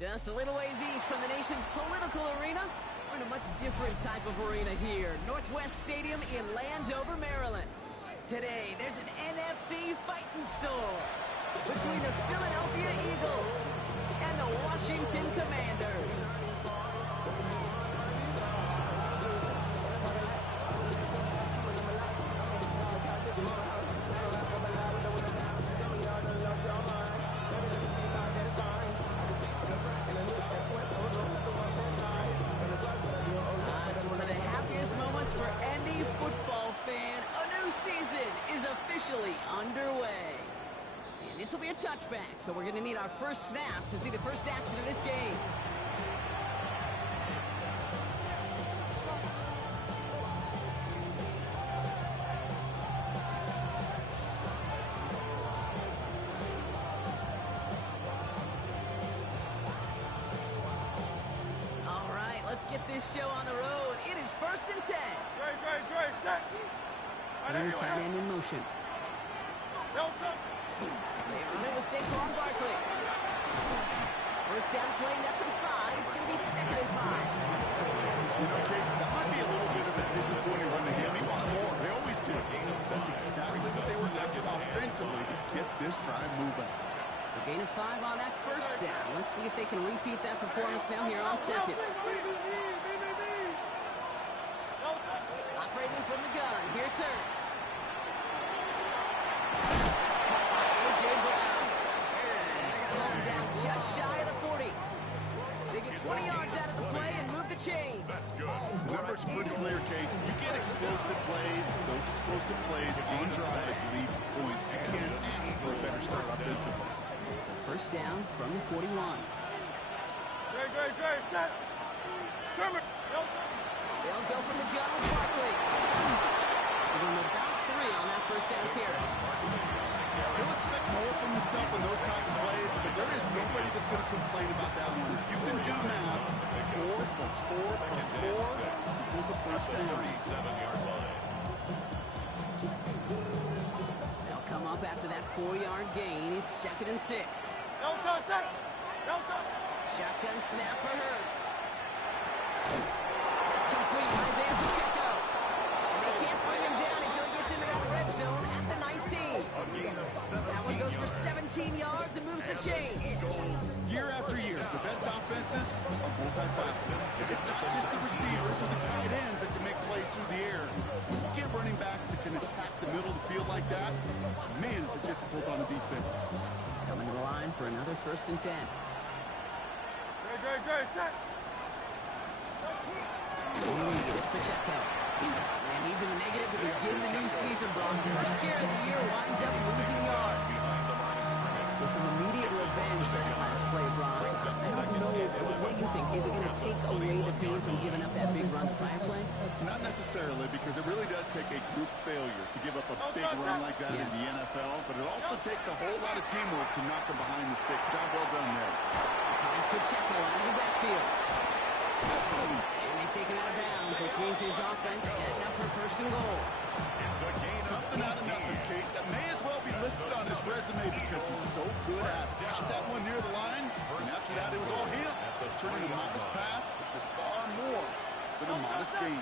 Just a little ways east from the nation's political arena, we're in a much different type of arena here. Northwest Stadium in Landover, Maryland. Today, there's an NFC fighting storm between the Philadelphia Eagles and the Washington Commanders. It's one of the happiest moments for any football fan. A new season is officially underway. And this will be a touchback, so we're going to need our first snap to see the first action of this game. All right, let's get this show on the road. It is 1st and 10. Great, set. And tight end in motion. They run it with Southpaw and Barkley. First down play, that's a 5. It's going to be 2nd and 5. Okay, that might be a little bit of a disappointing run to him. He wanted more. They always do. That's exactly what they were after offensively to get this drive moving. So gain of 5 on that first down. Let's see if they can repeat that performance now here on 2nd. Operating from the gun. Here's Hurts. That's caught by A.J. Brown. They're going to hold him down just shy of the 40. They get 20 yards out of the play and move the chains. That's good. Numbers pretty clear, Kate. You get explosive plays. Those explosive plays on drives lead to points. You can't ask for a better start offensively. First down from the 41. Great, set. They'll go from the gun with Barkley. Give him about 3 on that first down carry. He'll expect more from himself in those types of plays, but there is nobody that's going to complain about that one. If you can do math, 4 plus 4 plus 4 equals a first down. They'll come up after that 4-yard gain. It's 2nd and 6. Shotgun snap for Hurts. That's complete. Isaiah Pacheco. And they can't bring him down until he gets into that red zone at the 19. That one goes for 17 yards and moves the chains. Year after year, the best offenses are multifaceted. It's not just the receivers or the tight ends that can make plays through the air. When you get running backs that can attack the middle of the field like that, man, is it difficult on the defense. Coming to the line for another 1st and 10. Great, set. It's Pacheco. And he's in the negative to begin the new season, Brock. First carry of the year winds up losing yards. So some immediate revenge for that last play, Brock. I don't know. What do you think? Is it going to take away the pain from giving up that big run the prior play? Not necessarily, because it really does take a group failure to give up a big run like that in the NFL, but it also takes a whole lot of teamwork to knock them behind the sticks. Job well done there. Finds Pacheco out of the backfield. And they take him out of bounds, which means his offense setting up for 1st and goal. Something out of nothing, Kate. That may as well be listed on his resume because he's so good at it. Got that one near the line, and after that, it was all him. Turning a modest pass to far more than a modest gain.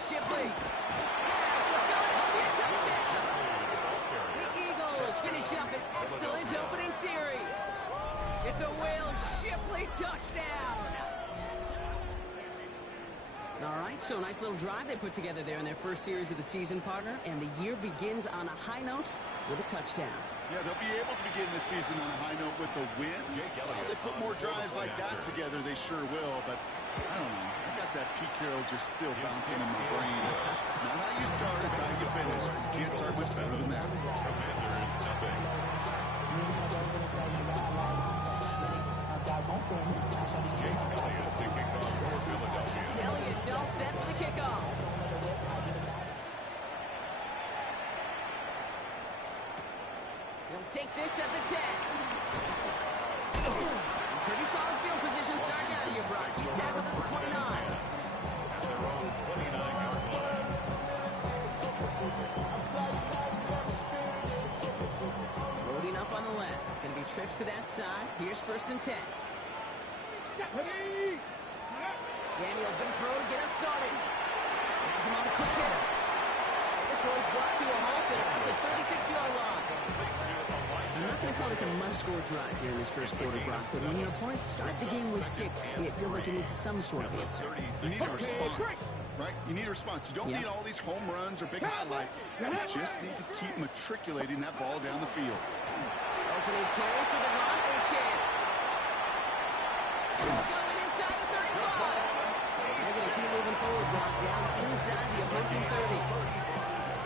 Shipley has the Philadelphia touchdown. The Eagles finish up an excellent opening series. It's a Will Shipley touchdown. All right, so a nice little drive they put together there in their first series of the season, partner, and the year begins on a high note with a touchdown. Yeah, they'll be able to begin the season on a high note with a win. They put more drives like that together, they sure will, but I don't know. I got that Pete Carroll just still bouncing in my brain. It's not how you start, it's how you finish. You can't start much better than that. Elliott's all set for the kickoff. He'll take this at the 10. Pretty solid field position starting out here, Brock. He's tackled at the 29. Loading up on the left. It's going to be Trip shifts to that side. Here's 1st and 10. Daniels going to throw to get us started. Has him on the quick hitter. This one's brought to a halt at about the 36-yard line. I'm not going to call this a must-score drive here in this first quarter, Brock, but when your opponents start the game with 6, it feels like it needs some sort of answer. You need a response, right? You need a response. You don't need all these home runs or big highlights. You just need to keep matriculating that ball down the field. Opening carry for the run, A-Chan. Going inside the 35. They're going to keep moving forward, Brock, down inside the opposing 30.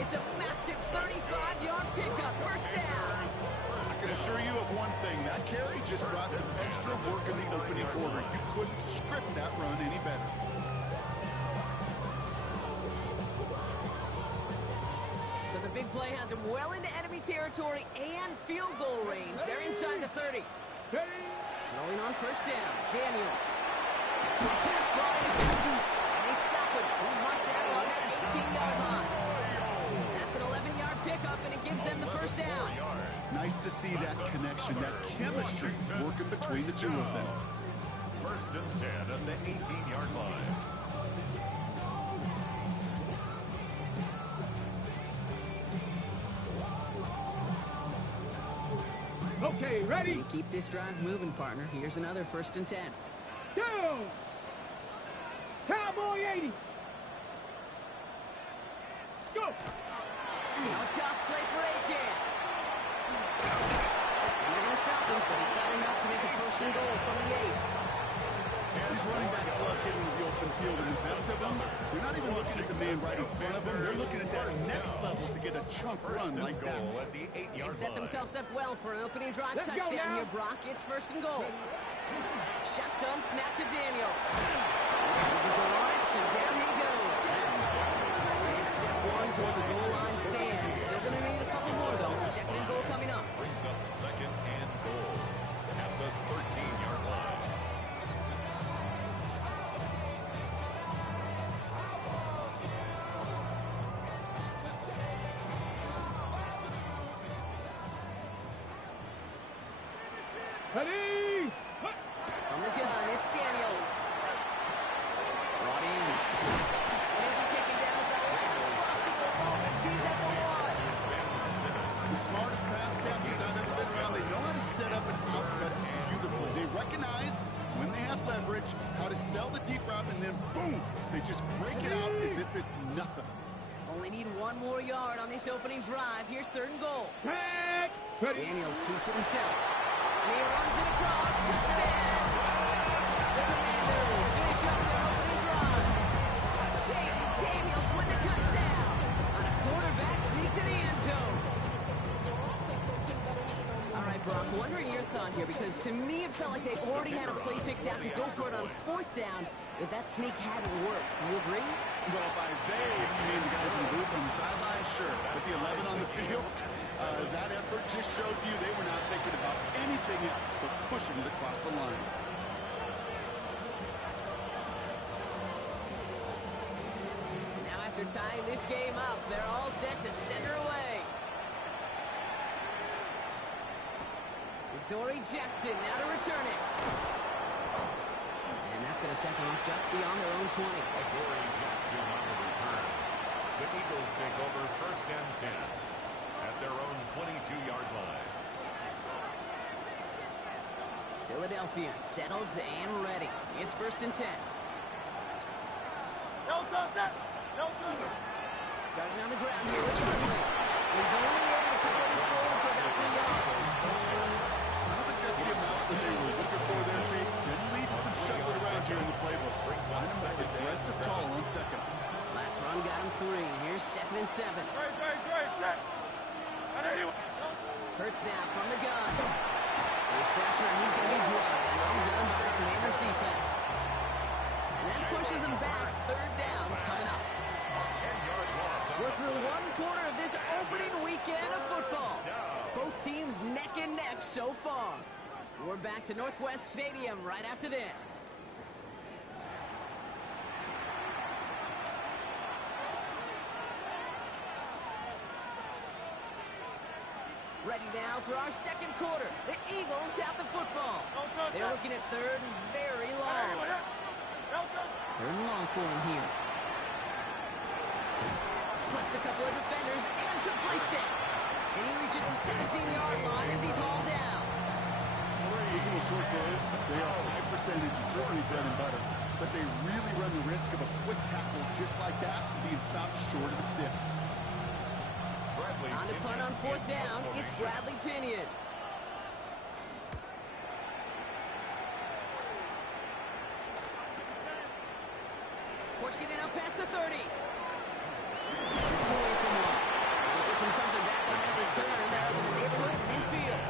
It's a massive 35-yard pickup, 1st down. I can assure you of one thing. That carry just brought some extra work in the opening quarter. You couldn't script that run any better. So the big play has him well into enemy territory and field goal range. They're inside the 30. Going on 1st down, Daniels. Pass ball, and they stop it. He's marked down on that 18-yard line. That's an 11-yard pickup, and it gives them the 1st down. Nice to see that connection, that chemistry working between the two of them. 1st and 10 at the 18-yard line. Okay, ready? Keep this drive moving, partner. Here's another 1st and 10. Go! Cowboy 80. Let's go. Now a toss play for A-J. And they're going to stop him, but he got enough to make a 1st and goal from the 8. These running backs love getting to the open field, and the best of them, they're not even looking at the man right in front of them. They're looking at that next level to get a chunk run like that. They've set themselves up well for an opening drive touchdown here, Brock. It's 1st and goal. Shotgun snap to Daniels. He's a launch, and down he goes. And step 1 towards the goal line stand. Still going to need a couple more, though. 2nd and goal coming up. Brings up 2nd and goal at the 13-yard line. Ready? On the gun, it's Daniels. Brought in. And he'll be taken down at the last possible moment. He's at the 1. The smartest pass catchers I've ever been around, they know how to set up an outcut beautifully. They recognize when they have leverage, how to sell the deep route, and then boom, they just break it out as if it's nothing. Only need 1 more yard on this opening drive. Here's 3rd and goal. Daniels keeps it himself. And he runs it across. Touchdown! The Commanders finish up their opening drive. Jaden Daniels with the touchdown on a quarterback sneak to the end zone. All right, Brock, wondering your thought here, because to me it felt like they already had a play picked out to go for it on 4th down if that sneak hadn't worked. Do you agree? Well, by they, if you mean the guys in the booth on the sideline, sure. But the 11 on the field, that effort just showed you they were not thinking about anything else but pushing it across the line. Now after tying this game up, they're all set to center away. Dory Jackson now to return it. And that's going to set them up just beyond their own 20. Dory Jackson on the return. The Eagles take over 1st and 10 at their own 22-yard line. Philadelphia settled and ready. It's 1st and 10. No touch that. No touch. Starting on the ground here with Huntley. He's only able to throw this forward for about 3 yards. I don't think that's the amount that they were looking for there, Pete. Didn't lead to some shuffling around here in the playbook. Kind of an aggressive call on 2nd. Last run got him 3. Here's 2nd and 7. Great, set. Hurts now from the gun. There's pressure, and he's going to be dropped. Well done by the Commanders' defense. And that pushes him back. 3rd down coming up. We're through 1 quarter of this opening weekend of football. Both teams neck and neck so far. We're back to Northwest Stadium right after this. Ready now for our second quarter. The Eagles have the football. They're looking at third and very long. Third and long for him here. Splits a couple of defenders and completes it. And he reaches the 17-yard line as he's hauled down. These little short throws, they are high percentage and certainly bread and butter. But they really run the risk of a quick tackle just like that being stopped short of the sticks. On to punt on fourth down, it's Bradley Pinion. Pushing it up past the 30. It's away from one. He gets him something back on that return. They're up in the neighborhood of midfield.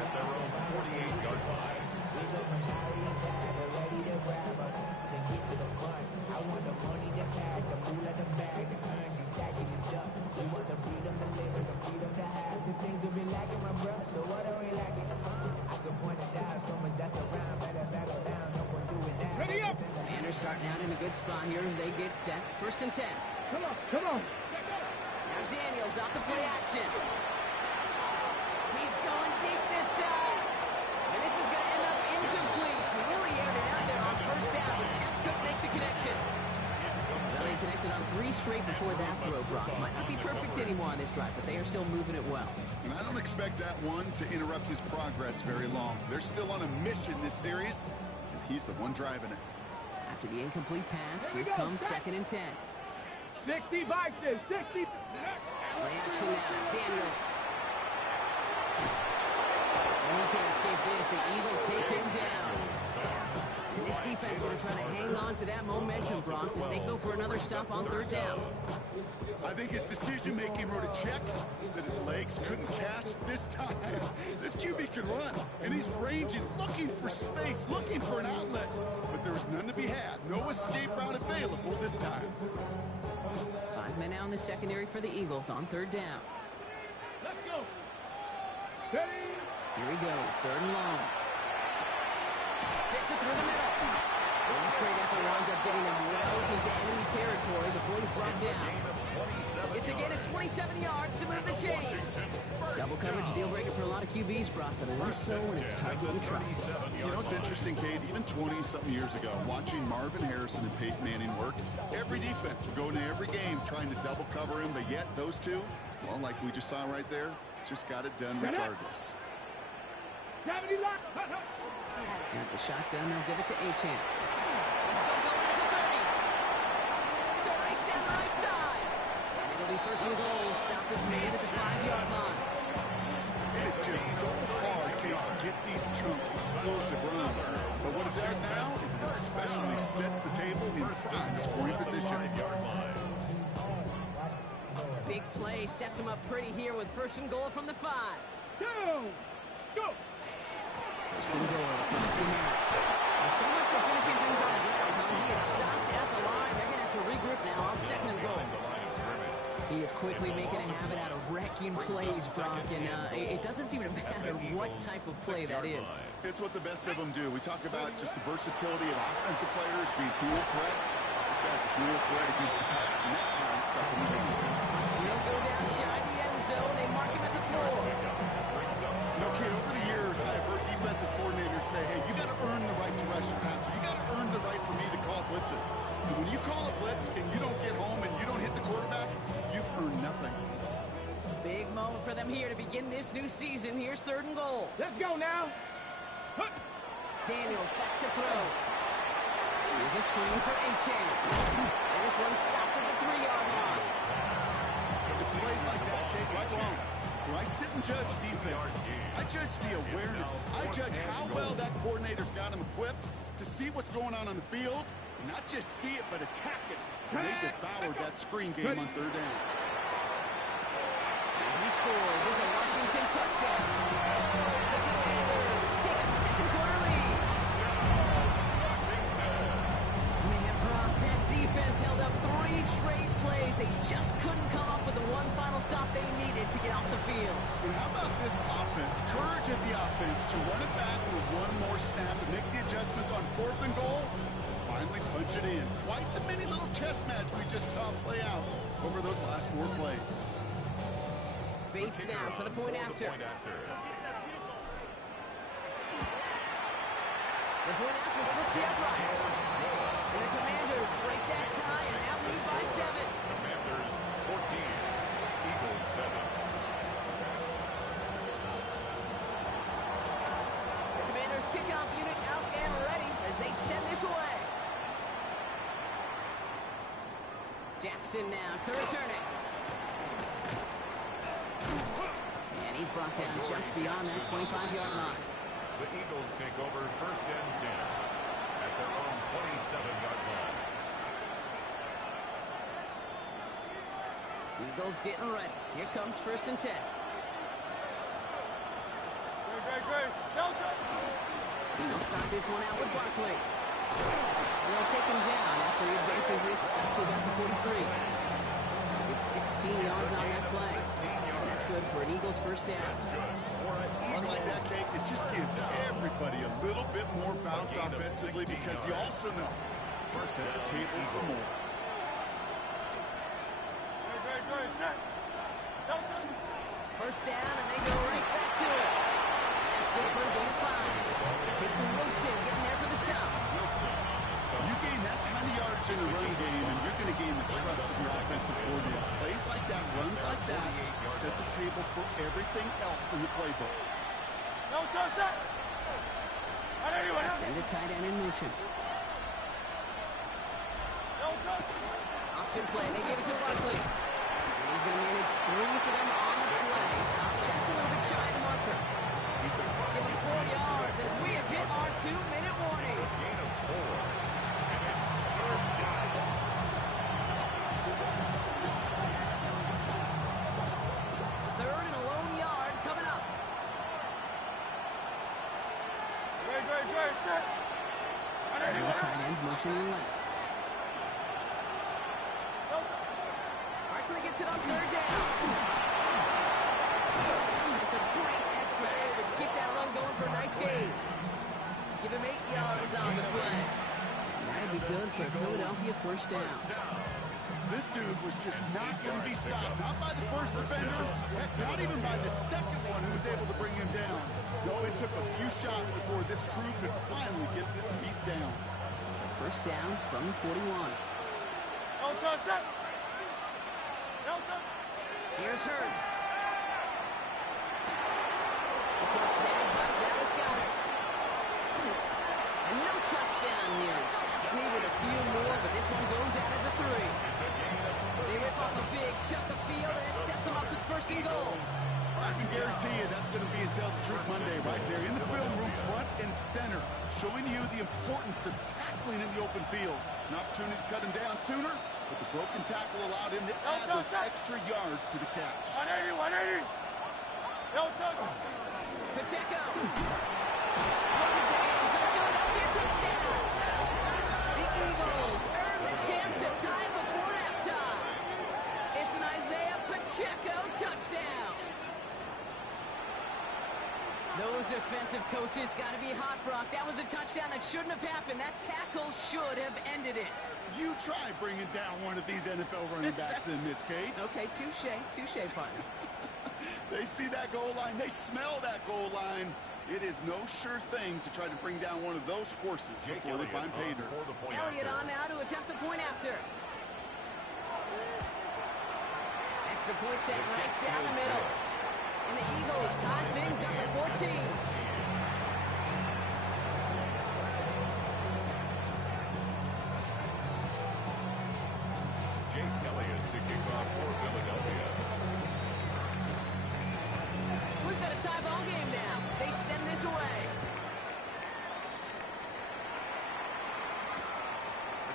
At their own 48-yard line. Ready up! Commanders starting out in a good spot here as they get set. First and 10. Come on, come on. Now Daniels off the play action. He's going deep this time. And this is going to end up incomplete. Really aired it out there on first down, but just couldn't make the connection. Well, they connected on 3 straight before that throw, Brock. Might not be perfect anymore on this drive, but they are still moving it well. And I don't expect that one to interrupt his progress very long. They're still on a mission this series, and he's the one driving it. After the incomplete pass, here comes second and 10. 60 Bison, 60. Play action now, Daniels. And he can't escape this. The Eagles take him down. And this defense is going to try to hang on to that momentum, Brock, as they go for another stop on third down. I think his decision-making wrote a check that his legs couldn't catch this time. This QB can run, and he's ranging, looking for space, looking for an outlet. But there was none to be had. No escape route available this time. 5 men out in the secondary for the Eagles on third down. Let's go. Steady. Here he goes, third and long. Fits it through the middle. Well, this great effort winds up getting him well into enemy territory before he's brought down. It's again at 27 yards to move the chains. Double coverage deal breaker for a lot of QBs, Brock, but less so when it's a target we trust. You know, it's interesting, Cade, even 20-something years ago, watching Marvin Harrison and Peyton Manning work, every defense would go into every game trying to double cover him, but yet those two, well, like we just saw right there, just got it done regardless. Gravity lock. At the shotgun, they'll give it to Achane. He's still going at the 30. It's a race down the right side. And it'll be first and goal. Stop this man at the 5-yard line. It is just so hard, Cade, to get these chunk, explosive runs. But what it does now is it especially sets the table in prime scoring position. Big play sets him up pretty here with first and goal from the 5. Go. Go. First and goal. So much for finishing things on the ground, huh? He is stopped at the line. They're going to have to regroup now on second and goal. He is quickly making a habit out of wrecking plays, Brock, and it doesn't seem to matter what type of play that is. It's what the best of them do. We talk about just the versatility of offensive players being dual threats. This guy's a dual threat against the pass, and that time stuff him in. He'll go down shy the end zone. They mark him at the 4. No, kid, over the years, I've heard defensive coordinators say, hey, you got to earn the right to rush your passer. You got to earn the right for me to call blitzes. And when you call a blitz and you don't get home and you don't hit the quarterback, you've earned nothing. Big moment for them here to begin this new season. Here's third and goal. Let's go now. Daniels back to throw. Here's a screen for Achane. And this one's stopped at the 3-yard line. It's plays like that, Kate, right wrong. When I sit and judge defense, I judge the awareness. I judge how well that coordinator's got him equipped to see what's going on the field, and not just see it, but attack it. And they devoured that screen game on third down. And he scores. It's a Washington touchdown. The Commanders take a second quarter lead. Man, Brock, that defense held up 3 straight plays. They just couldn't come up with the one final stop they needed to get off the field. And how about this offense? Courage of the offense to run it back for one more snap and make the adjustments on fourth and goal to finally punch it in. Quite the mini little chess match we just saw play out over those last 4 plays. Bait snap for the point after. The point after splits the uprights. And the Commanders break that tie and now lead by 7. Commanders 14, Eagles 7. The Commanders kickoff unit out and ready as they send this away. Jackson now to return it. And he's brought down just beyond that 25-yard line. The Eagles take over first and 10 at their own 27-yard line. Eagles getting ready. Here comes first and 10. They'll start this one out with Barkley. And they'll take him down after he advances this up to about the 43. It's 16 yards on that play. And that's good for an Eagles first down. Run like that, Kate, it just gives everybody a little bit more bounce offensively because you also know it set the table for more. First down, and they go right back to it. And that's good for a gain of 5. Peyton Wilson getting there for the stop. You gain that kind of yardage in the run game, and you're going to gain the trust of your offensive coordinator. Plays like that, runs like that, set the table for everything else in the playbook. Send a tight end in motion. Option play, they give it to Barkley. And he's going to manage 3 for them on the play. Stop just a little bit shy of the marker. Give him 4 yards as we have hit our 2-minute warning. Gain of 4. And it's third down. Third and a lone yard coming up. And the tight end's motioning left. Barkley gets it on third down. It's a great extra effort to keep that run going for a nice gain. Give him 8 yards on the play. And that'll be good for a Philadelphia first down. This dude was just not going to be stopped. Not by the first defender. Heck, not even by the second one who was able to bring him down. No, it took a few shots before this crew could finally get this piece down. First down from the 41. Here's Hurts. This one snagged by Dallas Goedert. And no touchdown here. Just needed a few more, but this one goes out at the 3. They rip off a big chunk of field, and it sets them up with first and goal. I can guarantee you that's going to be a Tell the Truth Monday right there in the film room, front and center, showing you the importance of tackling in the open field. An opportunity to cut him down sooner, but the broken tackle allowed him to add those extra yards to the catch. 180. Pacheco. Runs it in for the Philadelphia touchdown. The Eagles earn the chance to tie before halftime. It's an Isaiah Pacheco touchdown. Those defensive coaches got to be hot, Brock. That was a touchdown that shouldn't have happened. That tackle should have ended it. You try bringing down one of these NFL running backs in, Miss Kate. Okay, touche, partner. They see that goal line. They smell that goal line. It is no sure thing to try to bring down one of those horses before they find pay dirt. Elliott on now to attempt the point after. Extra point set right down the middle. And the Eagles tie things up at 14. Jake Elliott to kick off for Philadelphia. We've got a tie ball game now as they send this away.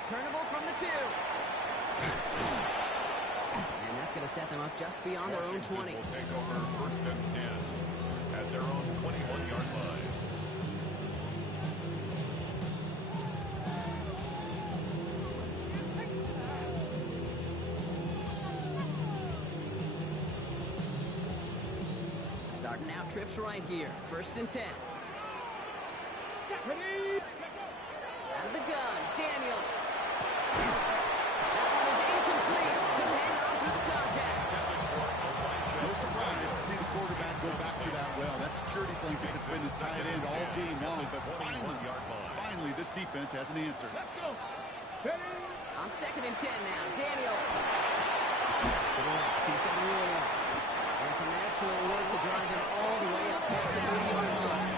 Returnable from the 2. And that's going to set them up just beyond their own 20. Will take over first and 10 at their own 21-yard line. Starting out trips right here. First and 10. Out of the gun, Daniels. That one is incomplete. Couldn't hang on through the contact. No surprise. tight end all game long, but finally this defense has an answer. Let's go. Steady. On 2nd and 10 now, Daniels. To the left, he's got a roll. And some excellent work to drive him all the way up past the 30-yard line.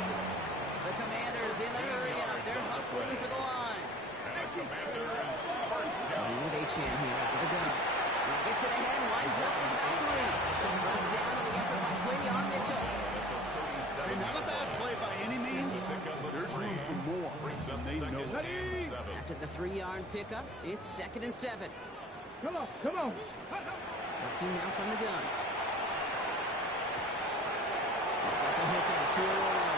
The Commanders in the hurry-up. They're hustling for the line. With Achane here with the gun. He gets it ahead, lines up with about 3. Brought down on the effort by Quinion Mitchell. Hey, not a bad play by any means. There's room for more, and they know it. After the 3-yard pickup, it's 2nd and 7. Come on, come on. Working now from the gun. He's got the hook out to a roll.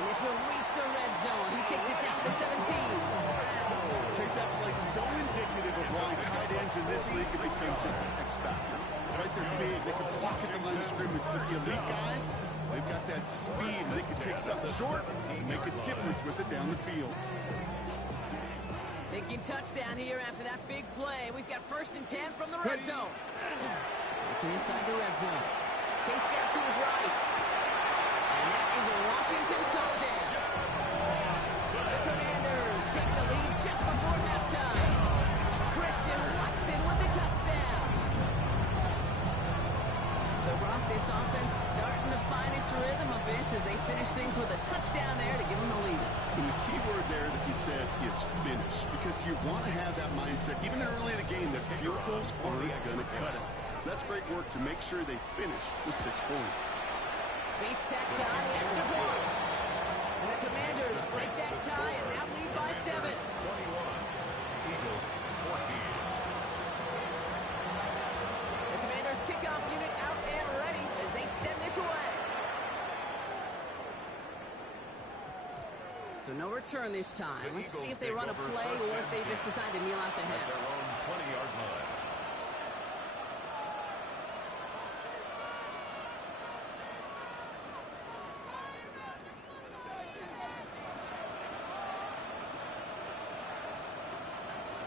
And this will reach the red zone. He takes it down to 17. Take that play so indicative of why tight ends in this league have become just an X factor. Right, they're big. They can block at the line of scrimmage, but the elite guys, they've got that speed, and they can take something short and make a difference with it down the field. Thinking touchdown here after that big play. We've got 1st and 10 from the red zone. Looking inside the red zone. Chased out to his right. And that is a Washington touchdown. The Commanders take the lead just before halftime. Christian Watson with the touchdown. So, Brock, this offense starting to find its rhythm a bit as they finish things with a touchdown there to give them the lead. And the key word there that you said is finish, because you want to have that mindset, even early in the game, that field goals aren't going to cut it. So that's great work to make sure they finish with 6 points. Bates tacks on the extra point. And the Commanders break that tie and now lead by 7. 21. Eagles 14. The Commanders kickoff unit out and ready as they send this away. So no return this time. Let's see if they run a play or if they just decide to kneel out the At head. their own 20-yard line.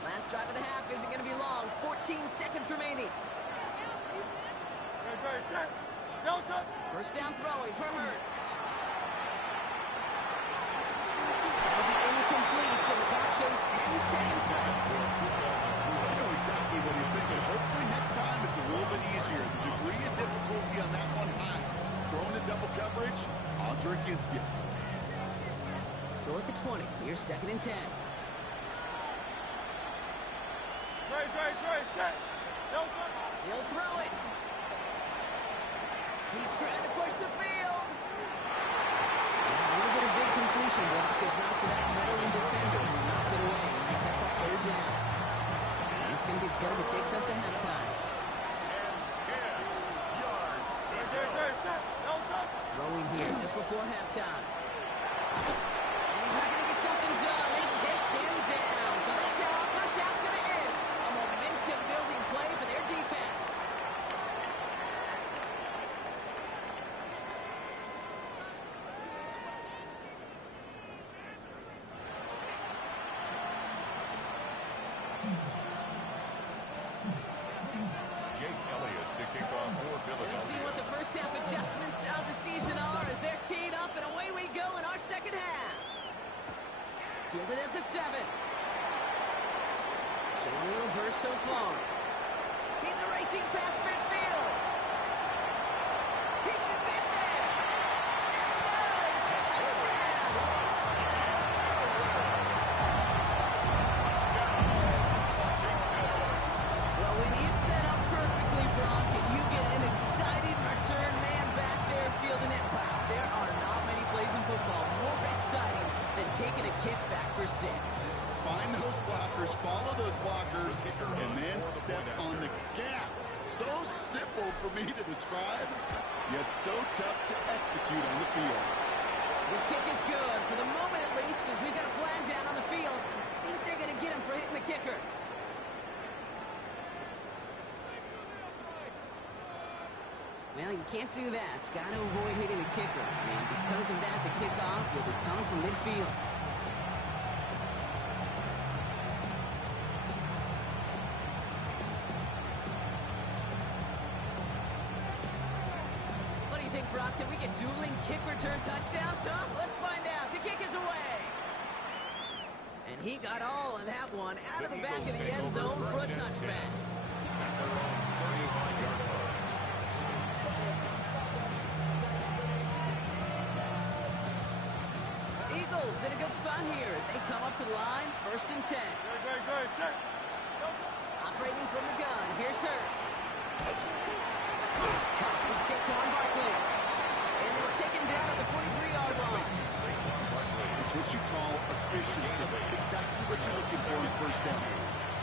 Last drive of the half isn't going to be long. 14 seconds remaining. First down throwing for Hurts. That'll be incomplete, so the clock shows 10 seconds left. I know exactly what he's thinking. Hopefully next time it's a little bit easier. The degree of difficulty on that one high. Throwing a double coverage, odds are against you. So at the 20, here's 2nd and 10. He'll throw it. He's trying to push the field. A little bit of big completion block, if not for that meddling defender who knocked it away. That sets up 3rd down. This is going to be a play that takes us to halftime. And 10 yards to go. Throwing here just before halftime. And he's not going to get something done. They take him down. So that's how our first half's going to end. A momentum-building play for their defense. Jake Elliott to kick off for Let's see Philadelphia. what the first half adjustments of the season are as they're teed up, and away we go in our second half. Fielded at the 7. Showing a little burst so far. He's a racing past midfield. He could get there. And he does. Touchdown. Well, when it's set up perfectly, Brock, and you get an exciting return man back there fielding it, wow, there are not many plays in football more exciting than taking a kick back for 6. Find those blockers, follow those blockers, and then step on the gas. So simple for me to describe, yet so tough to execute on the field. This kick is good, for the moment at least, as we've got a flag down on the field. I think they're going to get him for hitting the kicker. Well, you can't do that. Got to avoid hitting the kicker. And because of that, the kickoff will be coming from midfield. What do you think, Brock, that we get dueling kick return touchdowns, huh? Let's find out. The kick is away. And he got all of that one out of the back of the end zone for a touchback. Eagles in a good spot here as they come up to the line. 1st and 10. Operating from the gun. Here's Hurts. It's caught with Southpaw Barkley. And they'll take him down at the 43-yard line. It's what you call efficiency. Exactly what you're looking for in 1st down.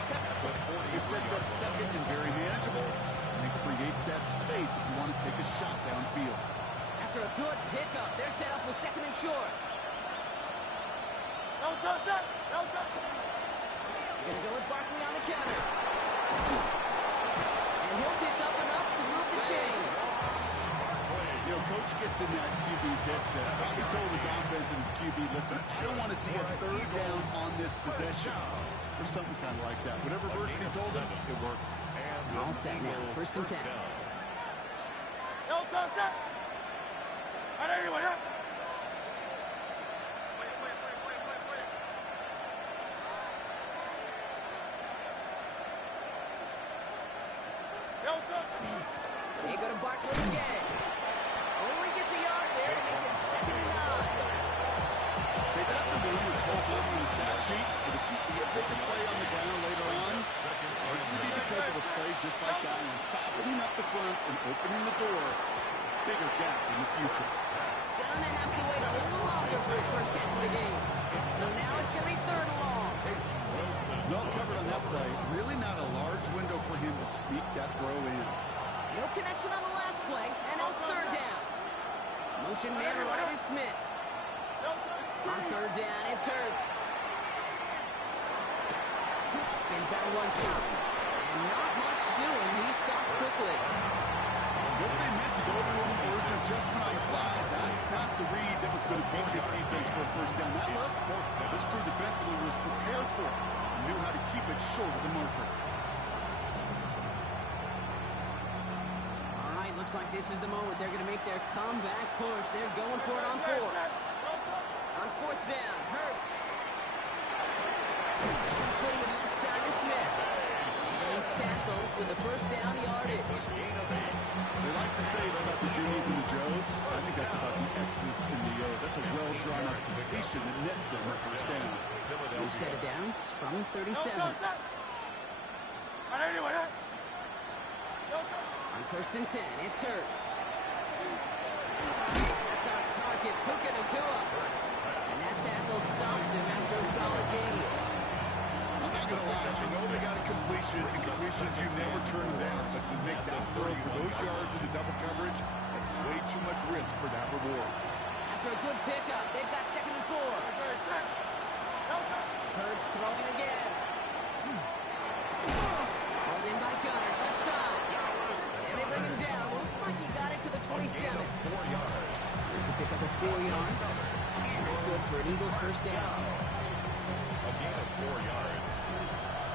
Textbook. It sets up 2nd and very manageable, and it creates that space if you want to take a shot downfield. After a good pickup, they're set up with 2nd and short. No touch. They're going to go with Barkley on the counter. And he'll pick up enough to move the chains. You know, Coach gets in that QB's headset. Probably told his offense and his QB, listen, I don't want to see a 3rd down on this possession. Or something kind of like that. Whatever version he told him, it worked. All set now. 1st and 10. No touch. Anyway, They go to Barkley again. Only gets a yard there to make it 2nd and 9. They've got some room that's all over the stat sheet, but if you see a bigger play on the ground later on, largely be because of a play just like that one, softening up the front and opening the door, bigger gap in the future. Gonna have to wait a little longer for his first catch of the game. So now it's going to be 3rd and long. Well covered on that play. Really not a large window for him to sneak that throw in. No connection on the last play, and now it's 3rd down. Motion man right is Smith. On 3rd down, it's Hurts. Spins out one side. And not much doing. He stopped quickly. Whether they meant to go to him or was an adjustment on the fly, that's not the read that was going to beat this defense for a 1st down. That look, this crew defensively was prepared for it and knew how to keep it short of the marker. All right, looks like this is the moment. They're going to make their comeback push. They're going for it on 4th. On 4th down, Hurts. Completing left side to Smith. And he's tackled with the 1st down yardage. They like to say it's about the Jimmys and the Joes. I think that's about the X's and the O's. That's a well-drawn-up completion that nets them a 1st down. New set of downs from 37. On 1st and 10, it's Hurts. That's on target, Puka Nacua. And that tackle stops him after a solid gain. I'm not going to lie. I know they got a completion, and completions, you never turn them down. But to make that throw for those yards into double coverage, that's way too much risk for that reward. After a good pickup, they've got 2nd and 4. Hurts throwing again. Hauled in by Gunner, left side. And they bring him down. Looks like he got it to the 27. It's a pickup of 4 yards. And that's good for an Eagles 1st down. A gain of 4 yards.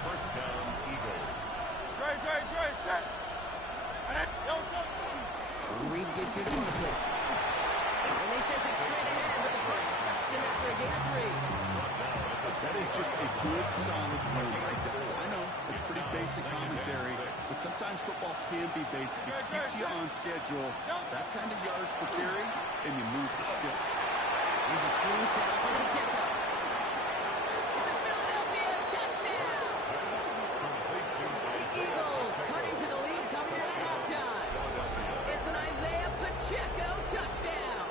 1st down, Eagles. So Reed gets here to Barkley. And they send it straight ahead, but the front stops him after a gain of 3. That is just a good, solid run right there. I know, it's pretty basic commentary, but sometimes football can be basic. It keeps you on schedule, that kind of yards per carry, and you move the sticks. Here's a screen set up for Pacheco. It's a Philadelphia touchdown! The Eagles cut into the lead coming in at halftime. It's an Isaiah Pacheco touchdown!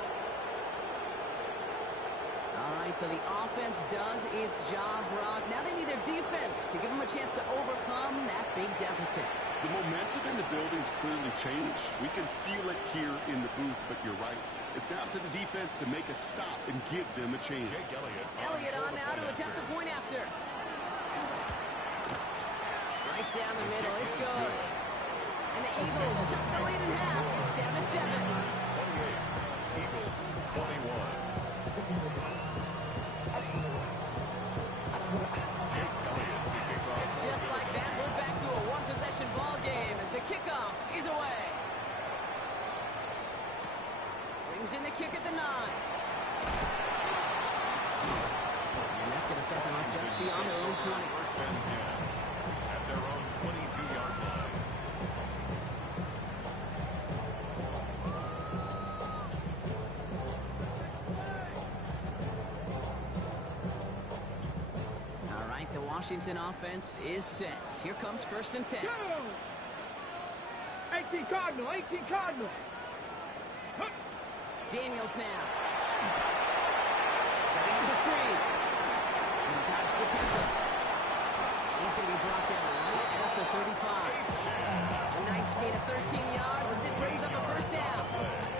All right, so the offense does its job, Brock. Now they need their defense to give them a chance to overcome that big deficit. The momentum in the building's clearly changed. We can feel it here in the booth, but you're right. It's now to the defense to make a stop and give them a chance. Elliott on now to attempt the point after. Right down the middle, it's good. And the Eagles cut the lead in half. It's down to 7. 28. Eagles 21. Just like that, we're back to a one-possession ball game as the kickoff is away. kick at the 9. And that's going to set them up just beyond their own 20. First and 10 at their own 22-yard line. All right, the Washington offense is set. Here comes first and 10. 18 Cardinal, 18 Cardinal. Daniels now. Setting up the screen. He dodged the tackle. He's going to be brought down right at the 35. A nice gain of 13 yards as it brings up a first down.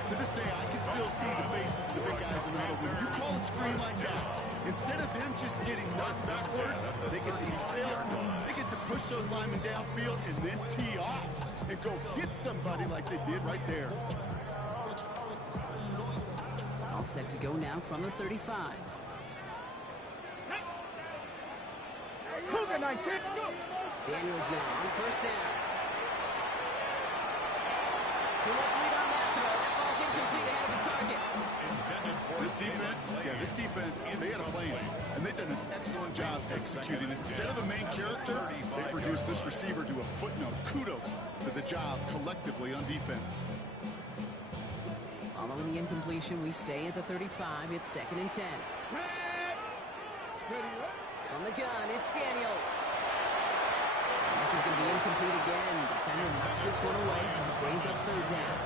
To this day, I can still see the faces of the big guys in the huddle. When you call a screen like that, instead of them just getting knocked backwards, they get to be salesmen. They get to push those linemen downfield and then tee off and go hit somebody like they did right there. All set to go now from the 35. Cougar 19, go. Daniels now on first down. Too much lead on that throw. That ball's incomplete ahead of his target. This defense, they had a plan, and they've done an excellent job executing it. Instead of a main character, they produced this receiver to a footnote. Kudos to the job collectively on defense. Following the incompletion, we stay at the 35. It's second and 10. From the gun, it's Daniels. And this is going to be incomplete again. Defender knocks this one away and brings up third down.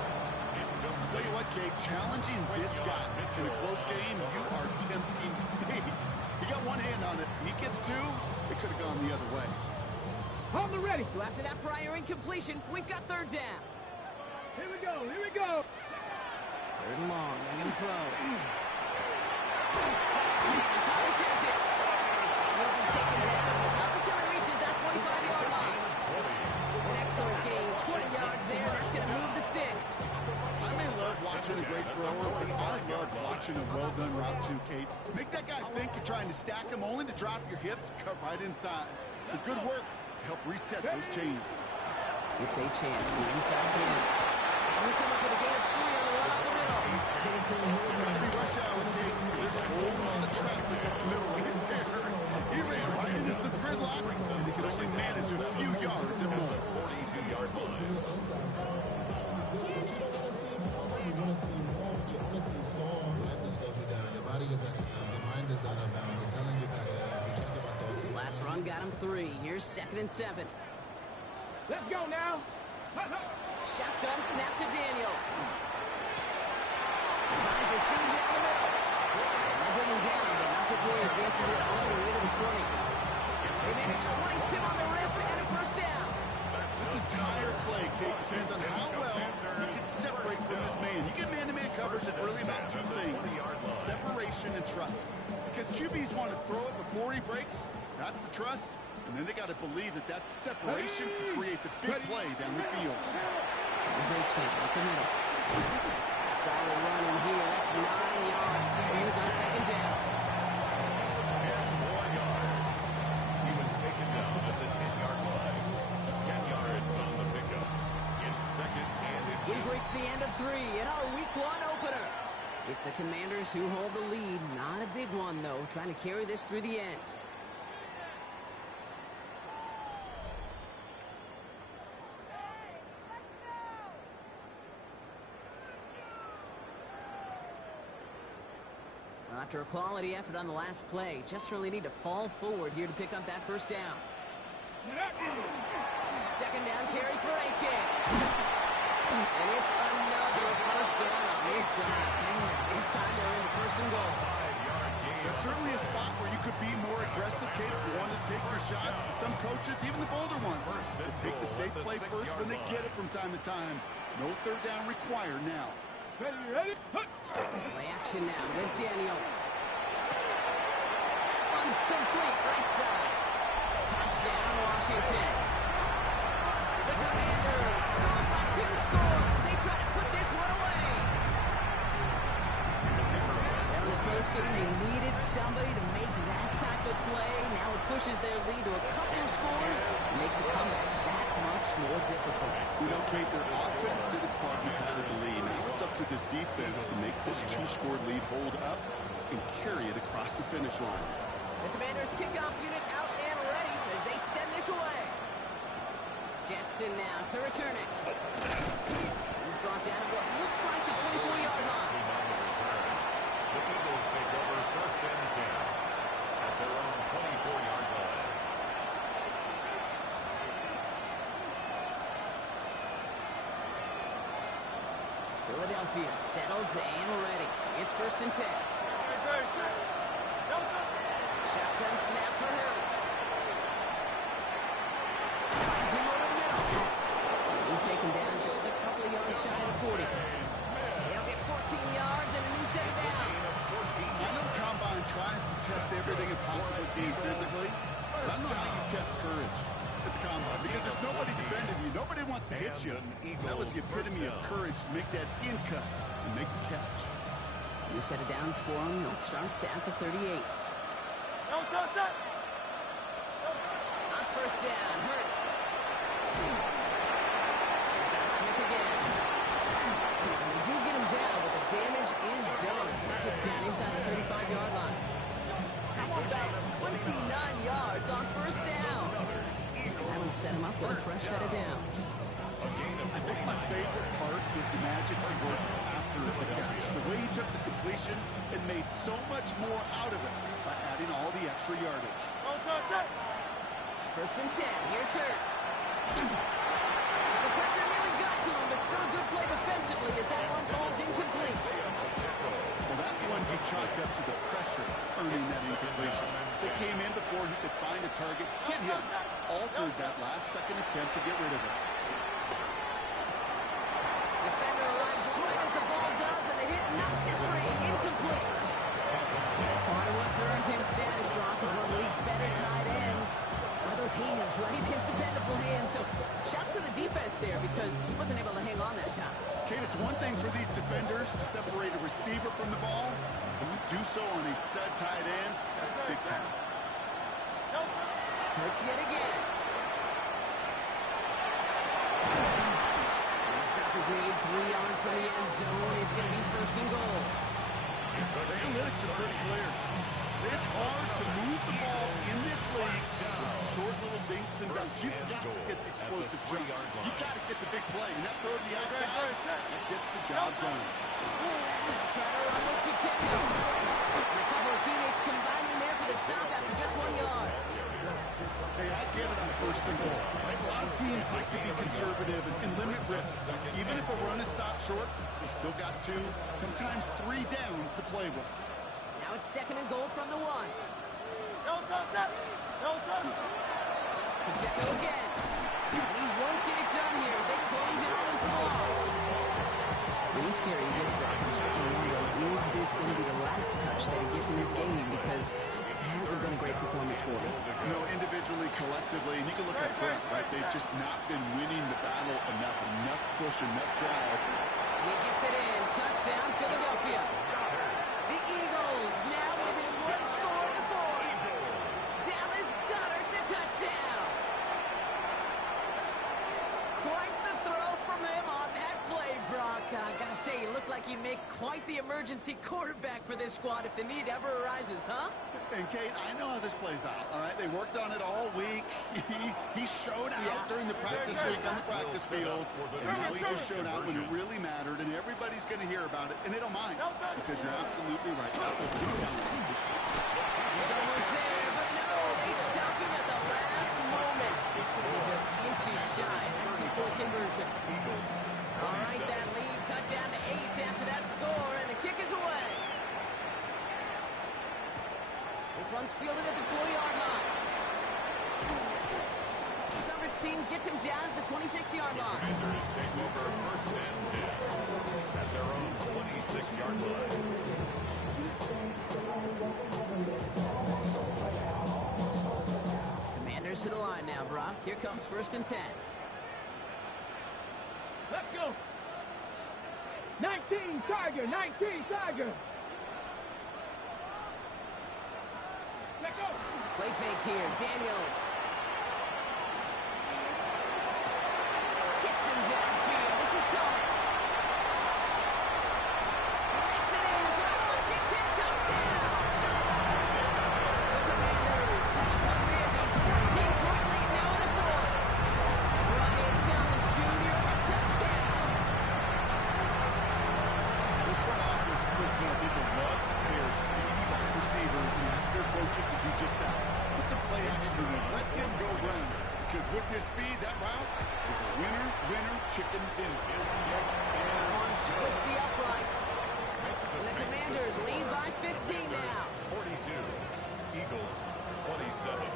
I'll tell you what, Kate, challenging this guy in a close game, you are tempting fate. He got one hand on it. He gets two. It could have gone the other way. Hold the ready. So after that prior incompletion, we've got third down. Here we go, here we go. Third and long, and in throw. Thomas has it. He'll be taken down until he reaches that 45-yard line. An excellent gain, 20 yards there. That's going to move the sticks. I may love watching a great thrower, but I love watching a well-done route too, Kate. Make that guy think you're trying to stack him only to drop your hips, cut right inside. Some good work to help reset those chains. It's a chance, the inside game. And he'll come up with a gain of 3 on the run up the middle. Maybe rush hour, Kate. There's a whole lot of traffic up the middle right there. He ran right into some gridlock, and he could only manage a few yards at most. 42-yard line. Last run got him 3. Here's second and 7. Let's go now. Shotgun snap to Daniels. Finds a seam down the middle. And they bring him down, but not before he advances it all the way to the 20. They manage 22 on the rip and a first down. This entire play, Kate, depends on how well you can separate from this man. You get man-to-man coverage, it's really about two things: separation and trust. Because QBs want to throw it before he breaks. That's the trust. And then they got to believe that that separation can create the big play down the field. There's a chance up the middle. Solid run in here. That's 9 yards. He was on second down. 10 more yards. He was taken down at the 10-yard line. 10 yards on the pickup. It's second and inches. We've reached the end of 3 in our Week 1 opener. It's the Commanders who hold the lead. Not a big one, though, trying to carry this through the end. After a quality effort on the last play, just really need to fall forward here to pick up that first down. Second down carry for A.J. And it's another first down on this drive. Man, this time they're in the first and goal. 5-yard gain. That's certainly a spot where you could be more aggressive, Kate, if you want to take your shots. And some coaches, even the bolder ones, will take the safe play first when they get it from time to time. No third down required now. Ready? Play action now with Daniels. That one's complete, right side. Touchdown, Washington. The Commanders scored by 2 scores. They try to put this one away. Down the close game, they needed somebody to make that type of play. Now it pushes their lead to a couple of scores and makes a comeback. That much more difficult. You know, Kate, their offense did its part and padded the lead. Now it's up to this defense to make this two-score lead hold up and carry it across the finish line. The Commanders' kickoff unit out and ready as they send this away. Jackson now to return it. He's brought down at what looks like the 24-yard line. The Eagles take over first and 10 at their own 24-yard line. Philadelphia settled and ready. It's first and 10. Shotgun snap for Hurts. Finds him over the middle. He's taken down just a couple of yards shy of 40. They'll get 14 yards and a new set of downs. I know the Combine tries to test everything it possibly can physically, but I don't know how you test courage at the Combine because there's nobody defending you. Nobody wants to hit you. That was the epitome of courage to make that in cut and make the catch. New set of downs for him. He'll start at the 38. On first down, Hurts. He's got Smith again. And they do get him down, but the damage is done. This gets down inside the 35-yard line. How about 29 yards on first down? That'll set him up with a fresh set of downs. I think my favorite part was the magic he worked after the catch. The way he took the completion and made so much more out of it by adding all the extra yardage. First and 10. Here's Hurts. The pressure really got to him, but still a good play defensively as that one falls incomplete. Well, that's when he chalked up to the pressure, earning that incompletion. They came in before he could find a target, hit him, altered that last-second attempt to get rid of it. Defender arrives right as the ball does, and the hit knocks it free. Incomplete. Part of what's earned him status, Brock, is one of the league's better tight ends. One of those hands, right? His dependable hands. So shouts to the defense there because he wasn't able to hang on that time. Kate, it's one thing for these defenders to separate a receiver from the ball, but to do so on a stud tight end, that's big time. Hurts yet again. And the stop is made 3 yards from the end zone. It's going to be first and goal. The analytics are pretty clear. It's hard to move the ball in this league with short little dinks and dunks. You've got to get the explosive jump. You've got to get the big play. And that throw to the outside, that gets the job done. Try to run with Pacheco. And a couple of teammates combining there for the stop after just 1 yard. Hey, I get it on first and goal. A lot of teams like to be conservative and limit risk. Even if a run is stopped short, they still got 2, sometimes 3 downs to play with. Now it's second and goal from the 1. Pacheco again. And he won't get it done here as they close in on him for the loss. With each carry he gets back, I'm starting to wonder, is this going to be the last touch that he gets in this game? Because it hasn't been a great performance for him. You know, individually, collectively, and you can look up front, right? They've just not been winning the battle enough push, enough drive. He gets it in. Touchdown, Philadelphia. The Eagles now within 1 score of the 4th. Dallas Goedert, the touchdown. Quite the throw from him on that play, Brock. I gotta say, he looked like he'd make quite the emergency quarterback for this squad if the need ever arises, huh? And Kate, I know how this plays out, all right? They worked on it all week. He showed out during the practice week on the practice field. And now he just showed out when it really mattered, and everybody's going to hear about it, and they don't mind because you're absolutely right. That was a talented receiver. He's almost there, but no, they stop him at the last moment. This will be just inches shy of that 2-point conversion. All right, that lead cut down to 8 after that score, and the kick is away. This one's fielded at the 4-yard line. The coverage team gets him down at the 26-yard line. Commanders take over first and 10 at their own 26-yard line. Commanders to the line now, Brock. Here comes first and 10. Let's go. 19 Tiger, 19 Tiger. Let's go. Play fake here, Daniels. Gets him downfield. This is Thomas. He makes it in for a Washington touchdown. The Commanders have a commanding 14-point lead now in the fourth. Brian Thomas Jr. the touchdown. This front office, Chris, people love to pair speedy wide receivers and ask their coaches to do just that. Put some play action in there. Let him go run. Because with his speed, that route is a winner, chicken dinner. One splits the uprights. And the Commanders lead by 15 now. 42. Eagles 27.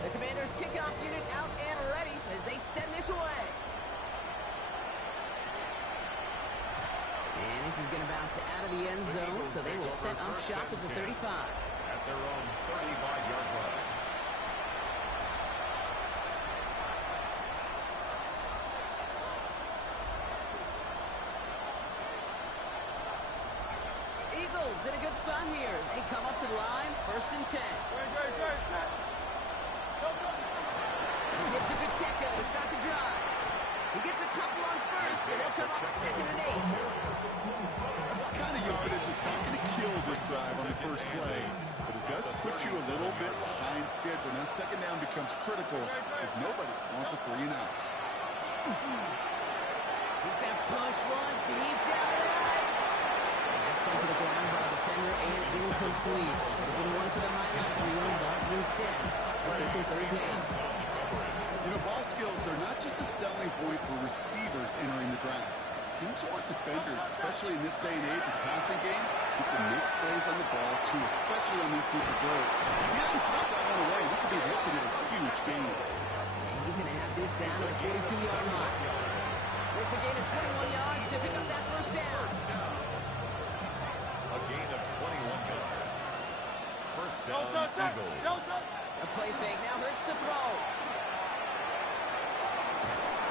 The Commanders kickoff unit out and ready as they send this away. And this is going to bounce out of the end zone, so they will set up shop at the 35. At their own 35-yard line. Eagles in a good spot here as they come up to the line, 1st and 10. He gets to Pacheco to start the drive. He gets a couple on 1st, and they'll come up 2nd and 8. That's the kind of yardage that's not going to kill this drive on the first play, but it does put you a little bit behind schedule. Now, 2nd down becomes critical because nobody wants a 3 and out. He's going to push one deep down the right. That's sent to the ground by the defender and incomplete. Looking one for the highlight reel, but instead, it's in 3rd down. You know, ball skills, they're not just a selling point for receivers entering the draft. Teams want defenders, especially in this day and age of the passing game, who can make plays on the ball, too, especially on these deeper throws. If he doesn't stop that one away, we could be looking at a huge gain. And he's going to have this down at the 42-yard line. It's a gain of 21 yards to pick up that 1st down. A gain of 21 yards. 1st down, Eagles. A play fake now hurts the throw.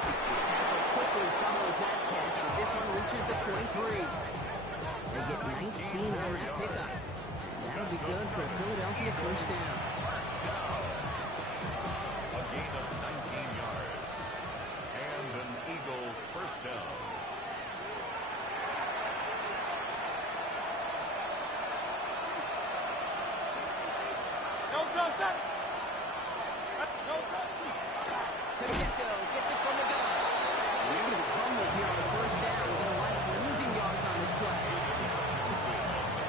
The tackle quickly follows that catch as this one reaches the 23. They get 19 on that pickup. That'll be good for a Philadelphia 1st down. A gain of 19 yards. And an Eagle 1st down. Pacheco gets it from the gun. They're going to be humbled here on the 1st down. They're going to wind up losing yards on this play.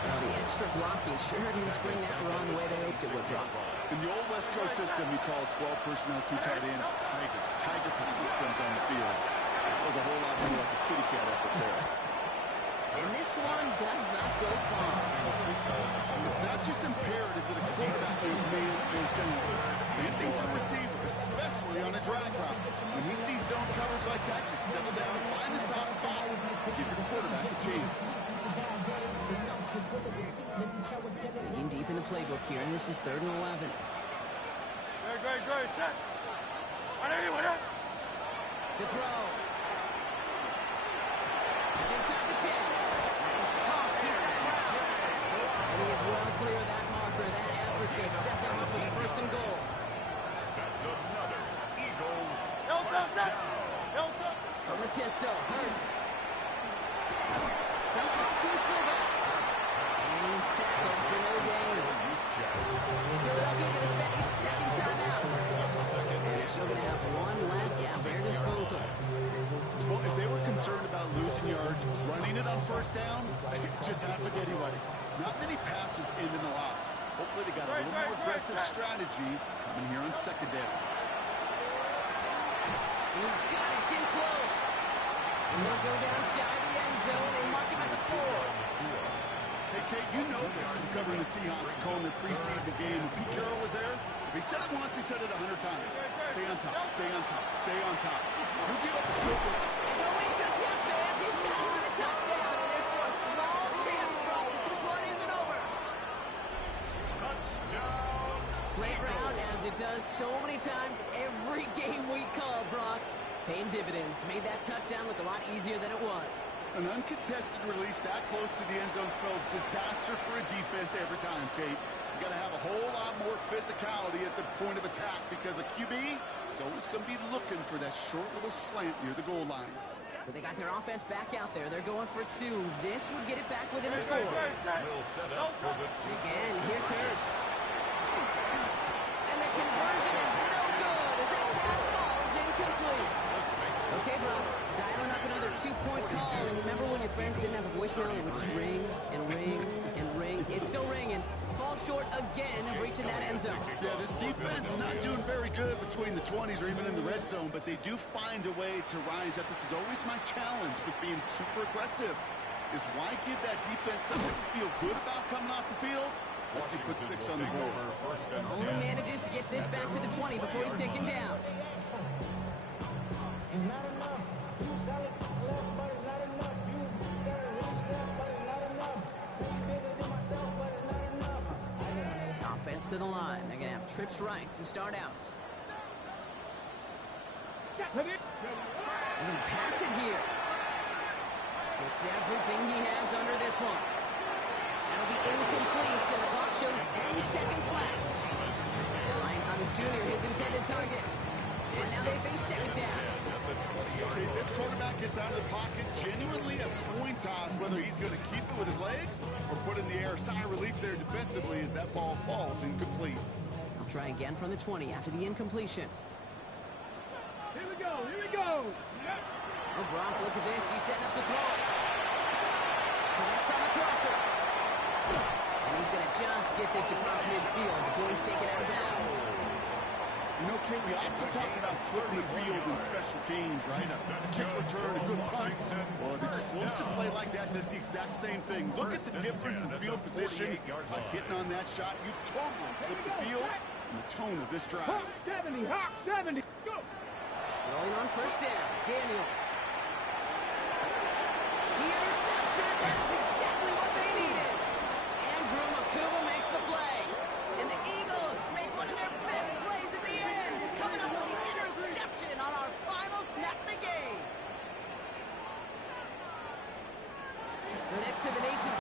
Well, the extra blocking sure didn't spring that run the way they hoped it would, Brock. In the old West Coast system, you call 12 personnel, 2 tight ends, Tiger. Tiger practice comes on the field. That was a whole lot more like a kitty cat effort there. And this one does not go far. It's not just imperative that a quarterback is man or zone. Same thing for a receiver, especially on a drag route. When he sees zone coverage like that, just settle down, find the soft spot, give your quarterback a chance. Digging deep in the playbook here, and this is 3rd and 11. To throw. It's inside the 10. And he's caught. He's got Brown. And he is well clear of that marker. That effort's going to set them up with 1st and goal. That's another Eagles. From the pistol, Hurts. Dump off to his fullback. And he's tackled for no gain. Philadelphia going to spend its 2nd timeout. And they're still going to have 1 left at their disposal. Well, if they were concerned about losing yards, running it on 1st down, it just happened anyway. Not many passes end in a loss. Hopefully they got a little more aggressive strategy coming here on 2nd down. He's got it in close. And he'll go down shy of the end zone. They mark him at the 4. Hey, Kate, you know this from covering the Seahawks, calling their preseason game. When Pete Carroll was there, if he said it once, he said it 100 times. Stay on top, stay on top, stay on top. You give up the shoulder. And don't wait just yet, fans. He's got it for the touchdown. And there's still a small chance, Brock, that this one isn't over. Touchdown. Slate round, as it does so many times every game we call, Brock. Paying dividends. Made that touchdown look a lot easier than it was. An uncontested release that close to the end zone spells disaster for a defense every time, Kate. You got to have a whole lot more physicality at the point of attack because a QB is always going to be looking for that short little slant near the goal line. So they got their offense back out there. They're going for 2. This would get it back within a score. Will set up for the Again, here's Hurts. And the conversion is no good as that pass falls incomplete. Okay, bro. Dialing up another 2-point call. And remember when your friends didn't have a voicemail? It would just ring and ring and ring. It's still ringing. Fall short again of reaching that end zone. Yeah, this defense is not doing very good between the 20s or even in the red zone, but they do find a way to rise up. This is always my challenge with being super aggressive, is why give that defense something to feel good about coming off the field? But they put 6 on the board. Only manages to get this back to the 20 before he's taken down. Not enough. You solid left, but it's not enough. You gotta reach that, but it's not enough. Say you bigger than myself, but it's not enough. Offense to the line. They're going to have trips right to start out. And then pass it here. Gets everything he has under this one. That'll be incomplete, and the clock shows 10 seconds left. Ryan Thomas Jr., his intended target. And now they face second down. Okay, this quarterback gets out of the pocket genuinely a coin toss, whether he's going to keep it with his legs or put in the air. Sigh of relief there defensively as that ball falls incomplete. I'll try again from the 20 after the incompletion. Here we go. Here we go. Oh, Brock, look at this. He's setting up to throw it. Connects on the crosser. And he's going to just get this across midfield before he's taken out of bounds. You know, Kate, we often talk about flipping the field in special teams, right? A kick return, a good punt. Well, an explosive play like that does the exact same thing. Look at the difference in field position. By hitting on that shot, you've totally flipped the field and the tone of this drive. Hawk 70. Hawk 70. Go. Rolling on first down. Daniels. He intercepts it. That is exactly what they needed. Andrew Makuba makes the play. And the Eagles make one of their best plays at the end. Coming up with the interception on our final snap of the game. So next to the nation's